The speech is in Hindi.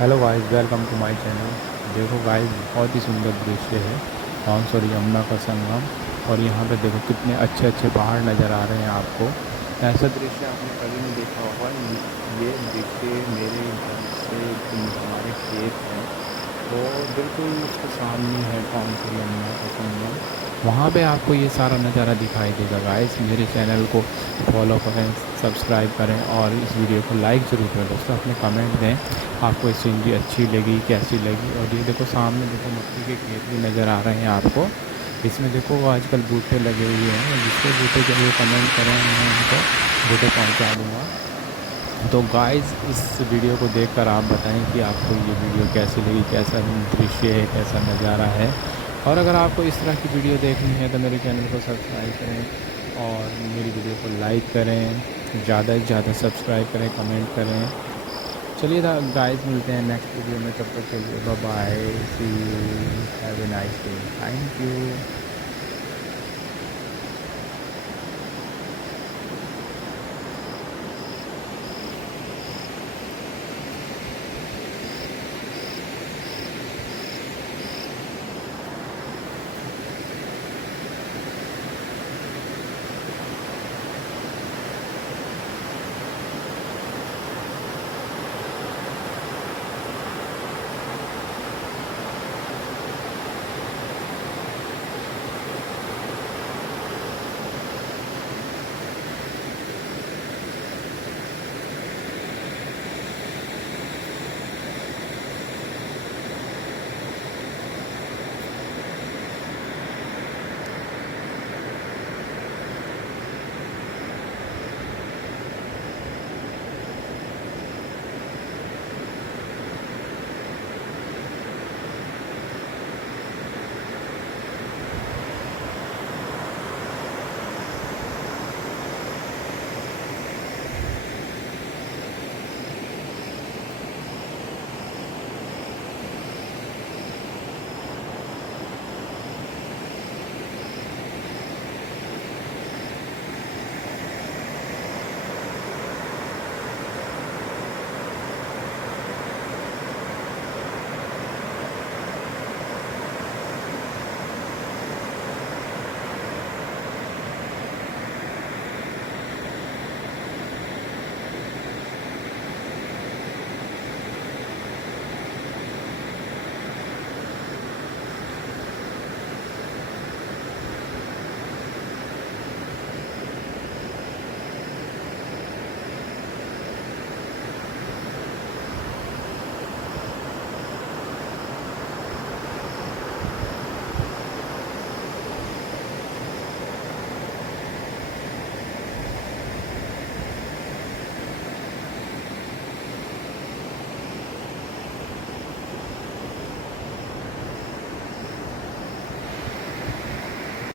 Hello guys, welcome to my channel. देखो गाइस, बहुत ही सुंदर दृश्य है बांस और यमुना का संगम। और यहाँ पे देखो कितने अच्छे अच्छे पहाड़ नज़र आ रहे हैं आपको। ऐसा दृश्य आपने कभी नहीं देखा होगा। ये दृश्य मेरे घर से जो हमारे खेत हैं, वो बिल्कुल उसके सामने है बांस और यमुना का संगम। वहाँ पे आपको ये सारा नज़ारा दिखाई देगा गाइस। मेरे चैनल को फॉलो करें, सब्सक्राइब करें और इस वीडियो को लाइक ज़रूर करें दोस्तों। अपने कमेंट दें, आपको ये सीनरी अच्छी लगी कैसी लगी। और ये देखो सामने देखो मक्की के खेत भी नज़र आ रहे हैं आपको। इसमें देखो आजकल बूटे लगे हुए हैं, और जिसको बूटे चाहिए कमेंट करें, मैं उनको बूटे पहुंचा दूंगा। तो गाइस, इस वीडियो को देखकर आप बताएं कि आपको ये वीडियो कैसी लगी, कैसा दृश्य है, कैसा नज़ारा है। और अगर आपको इस तरह की वीडियो देखनी है तो मेरे चैनल को सब्सक्राइब करें और मेरी वीडियो को लाइक करें, ज़्यादा से ज़्यादा सब्सक्राइब करें, कमेंट करें। चलिए गाइस, मिलते हैं नेक्स्ट वीडियो में। तब तक के लिए bye bye, see you, have a nice day, thank you.